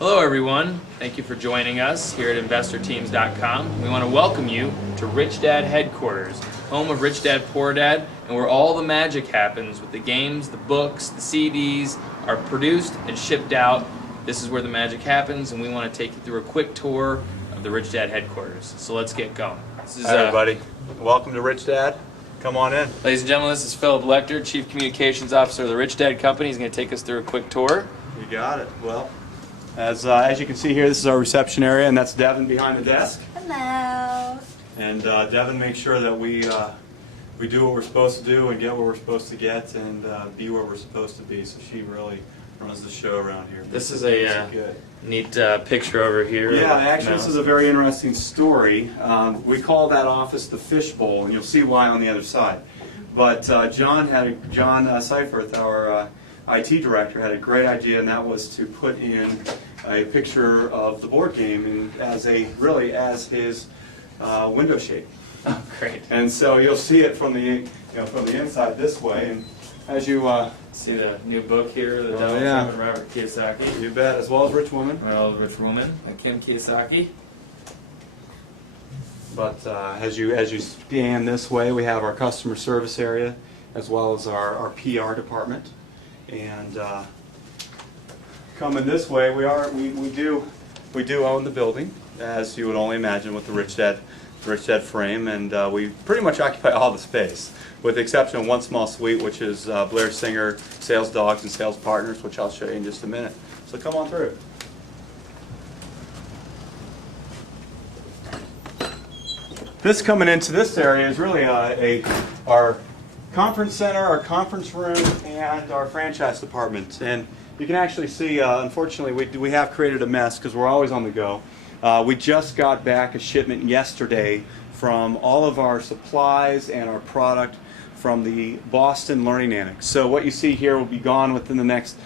Hello everyone, thank you for joining us here at InvestorTeams.com. We want to welcome you to Rich Dad headquarters, home of Rich Dad Poor Dad, and where all the magic happens with the games, the books, the CDs are produced and shipped out. This is where the magic happens, and we want to take you through a quick tour of the Rich Dad headquarters. So let's get going. Hi everybody, welcome to Rich Dad. Come on in. Ladies and gentlemen, this is Phillip Lechter, Chief Communications Officer of the Rich Dad Company. He's going to take us through a quick tour. You got it. Well, as you can see here, this is our reception area, and that's Devin behind the desk. Hello. And Devin makes sure that we do what we're supposed to do and get what we're supposed to get and be where we're supposed to be. So she really runs the show around here. This is a neat picture over here. Yeah, actually, this is a very interesting story. We call that office the fishbowl, and you'll see why on the other side. But John Seifert, our IT director, had a great idea, and that was to put in a picture of the board game and as his window shade. Oh, great! And so you'll see it from the inside this way, and as you see the new book here, the Devil from Robert Kiyosaki. You bet, as well as Rich Woman. Well, Rich Woman, Kim Kiyosaki. But as you scan this way, we have our customer service area, as well as our PR department. And coming this way, we do own the building, as you would only imagine with the Rich Dad frame, and we pretty much occupy all the space, with the exception of one small suite, which is Blair Singer Sales Dogs and Sales Partners, which I'll show you in just a minute. So come on through. This coming into this area is really our conference center, our conference room, and our franchise department. And you can actually see, unfortunately, we have created a mess because we're always on the go. We just got back a shipment yesterday from all of our supplies and our product from the Boston Learning Annex. So what you see here will be gone within the next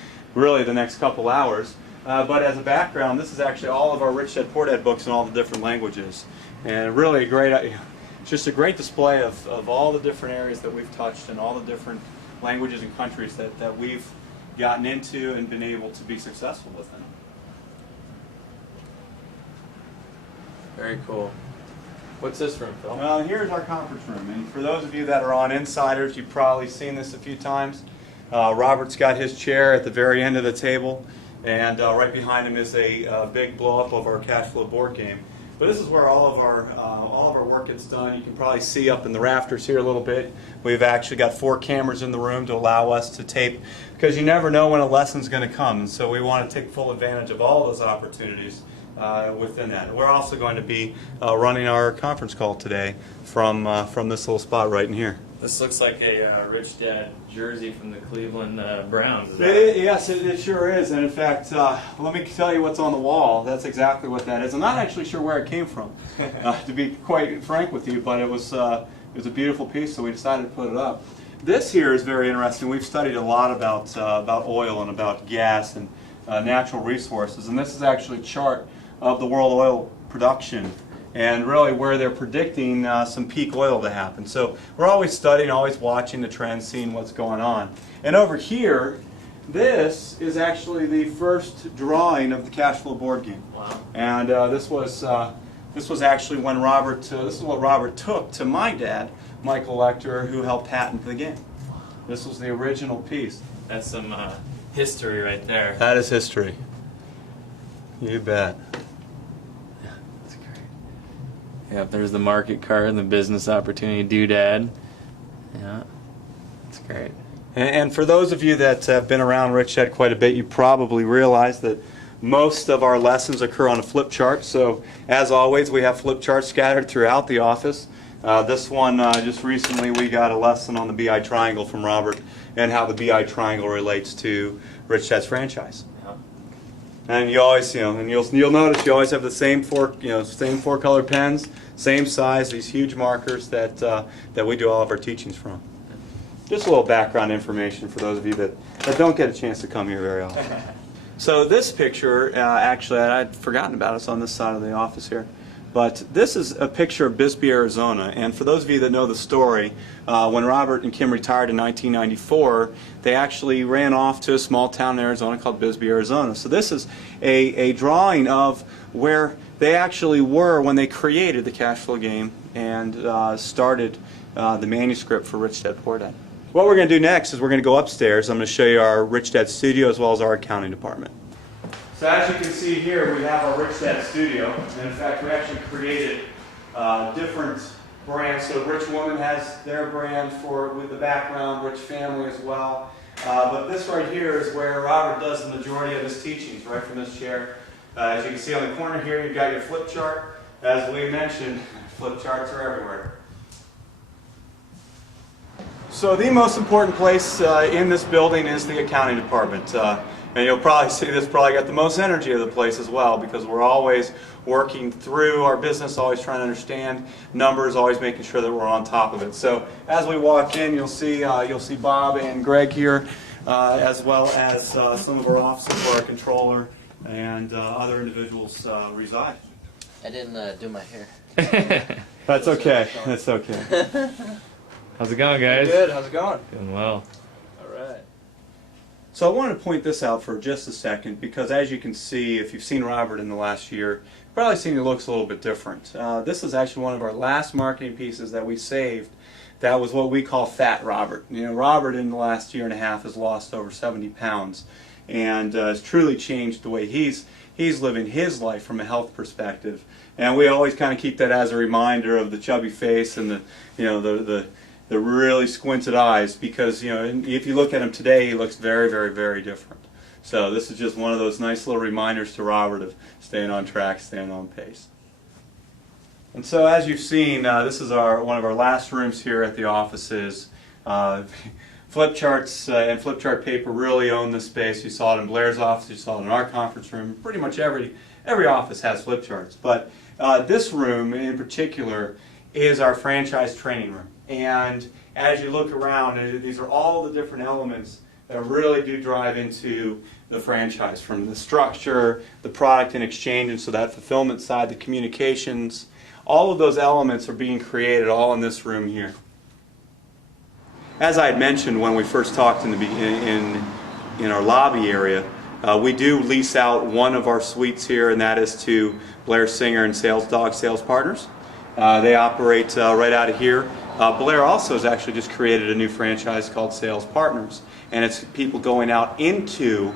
couple hours. But as a background, this is actually all of our Rich Dad Poor Dad books in all the different languages. And really it's just a great display of all the different areas that we've touched and all the different languages and countries that we've gotten into and been able to be successful within. Very cool. What's this room, Phil? Well, here's our conference room, and for those of you that are on Insiders, you've probably seen this a few times. Robert's got his chair at the very end of the table, and right behind him is a big blow-up of our cash flow board game. But this is where all of our work gets done. You can probably see up in the rafters here a little bit. We've actually got 4 cameras in the room to allow us to tape, because you never know when a lesson's going to come, and so we want to take full advantage of all those opportunities within that. We're also going to be running our conference call today from this little spot right in here. This looks like a Rich Dad jersey from the Cleveland Browns. Yes, it sure is. And in fact, let me tell you what's on the wall. That's exactly what that is. I'm not actually sure where it came from, to be quite frank with you, but it was a beautiful piece, so we decided to put it up. This here is very interesting. We've studied a lot about oil and about gas and natural resources, and this is actually a chart of the world oil production and really where they're predicting some peak oil to happen. So we're always studying, always watching the trends, seeing what's going on. And over here, this is actually the first drawing of the cash flow board game. Wow. And this was actually when this is what Robert took to my dad, Michael Lechter, who helped patent the game. This was the original piece. That's some history right there. That is history. You bet. Yep, there's the market card and the business opportunity doodad. Yeah, that's great. And for those of you that have been around Rich Dad quite a bit, you probably realize that most of our lessons occur on a flip chart. So as always, we have flip charts scattered throughout the office. This one, just recently, we got a lesson on the BI triangle from Robert and how the BI triangle relates to Rich Dad's franchise. And you always, and you'll notice you always have the same four colored pens, same size, these huge markers that we do all of our teachings from. Just a little background information for those of you that don't get a chance to come here very often. So this picture, actually, I'd forgotten about. It's on this side of the office here. But this is a picture of Bisbee, Arizona, and for those of you that know the story, when Robert and Kim retired in 1994, they actually ran off to a small town in Arizona called Bisbee, Arizona. So this is a drawing of where they actually were when they created the cash flow game and started the manuscript for Rich Dad Poor Dad. What we're going to do next is we're going to go upstairs. I'm going to show you our Rich Dad studio as well as our accounting department. So as you can see here, we have our Rich Dad studio, and in fact we actually created different brands. So Rich Woman has their brand with the background, Rich Family as well. But this right here is where Robert does the majority of his teachings, right from this chair. As you can see on the corner here, you've got your flip chart. As we mentioned, flip charts are everywhere. So the most important place in this building is the accounting department. And you'll probably see this probably got the most energy of the place as well, because we're always working through our business, always trying to understand numbers, always making sure that we're on top of it. So as we walk in, you'll see Bob and Greg here, as well as some of our officers where our controller and other individuals reside. I didn't do my hair. That's okay. That's okay. How's it going, guys? Good. How's it going? Doing well. All right. So I wanted to point this out for just a second, because as you can see, if you've seen Robert in the last year, you've probably seen he looks a little bit different. This is actually one of our last marketing pieces that we saved. That was what we call Fat Robert. You know, Robert in the last year and a half has lost over 70 pounds and has truly changed the way he's living his life from a health perspective. And we always kind of keep that as a reminder of the chubby face and the really squinted eyes, because if you look at him today, he looks very, very, very different. So this is just one of those nice little reminders to Robert of staying on track, staying on pace. And so as you've seen, this is one of our last rooms here at the offices. Flip charts and flip chart paper really own this space. You saw it in Blair's office, you saw it in our conference room. Pretty much every office has flip charts. But this room in particular is our franchise training room. And as you look around, these are all the different elements that really do drive into the franchise, from the structure, the product and exchange, and so that fulfillment side, the communications, all of those elements are being created all in this room here. As I had mentioned when we first talked in our lobby area, we do lease out one of our suites here, and that is to Blair Singer and Sales Dog Sales Partners. They operate right out of here. Blair also has actually just created a new franchise called Sales Partners, and it's people going out into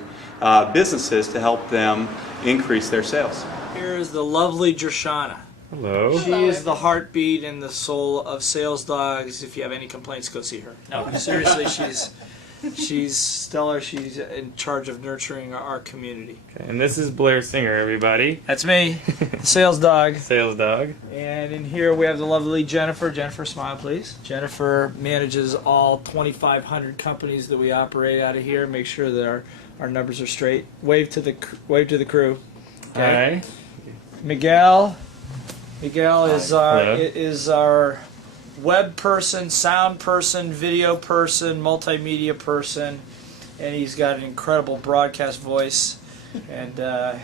businesses to help them increase their sales. Here is the lovely Drashana. Hello. She is the heartbeat and the soul of Sales Dogs. If you have any complaints, go see her. No, seriously, she's stellar. She's in charge of nurturing our community. Okay, and this is Blair Singer, everybody. That's me, Sales Dog. Sales dog. And in here we have the lovely Jennifer. Jennifer, smile, please. Jennifer manages all 2,500 companies that we operate out of here. Make sure that our numbers are straight. Wave to the crew. Okay. Miguel is Hello. our web person, sound person, video person, multimedia person, and he's got an incredible broadcast voice. And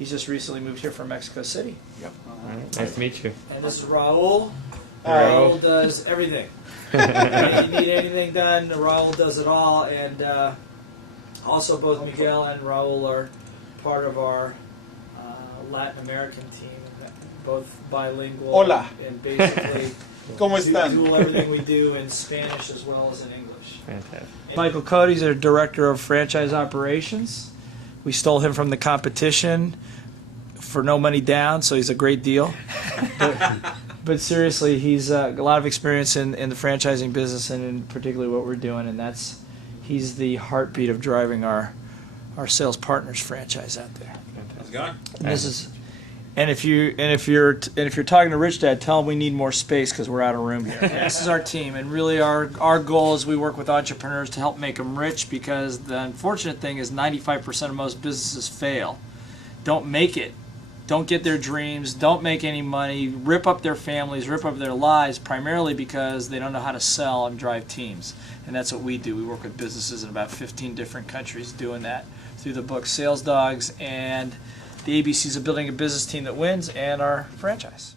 he's just recently moved here from Mexico City. All right. Nice to meet you. And this is Raul. Hello. Raul does everything. If you need anything done, Raul does it all. And also both Miguel and Raul are part of our Latin American team, both bilingual. Hola. And basically ¿Cómo están? do everything we do in Spanish as well as in English. Fantastic. Michael Cody's our director of franchise operations. We stole him from the competition for no money down, so he's a great deal. But seriously, he's a lot of experience in the franchising business, and in particularly what we're doing, and he's the heartbeat of driving our Sales Partners franchise out there. How's it going? And this is, and if you're talking to Rich Dad, tell him we need more space because we're out of room here. This is our team, and really our goal is we work with entrepreneurs to help make them rich, because the unfortunate thing is 95% of most businesses fail, don't make it, don't get their dreams, don't make any money, rip up their families, rip up their lives, primarily because they don't know how to sell and drive teams. And that's what we do. We work with businesses in about 15 different countries doing that through the book Sales Dogs and the ABCs of Building a Business Team That Wins and our franchise.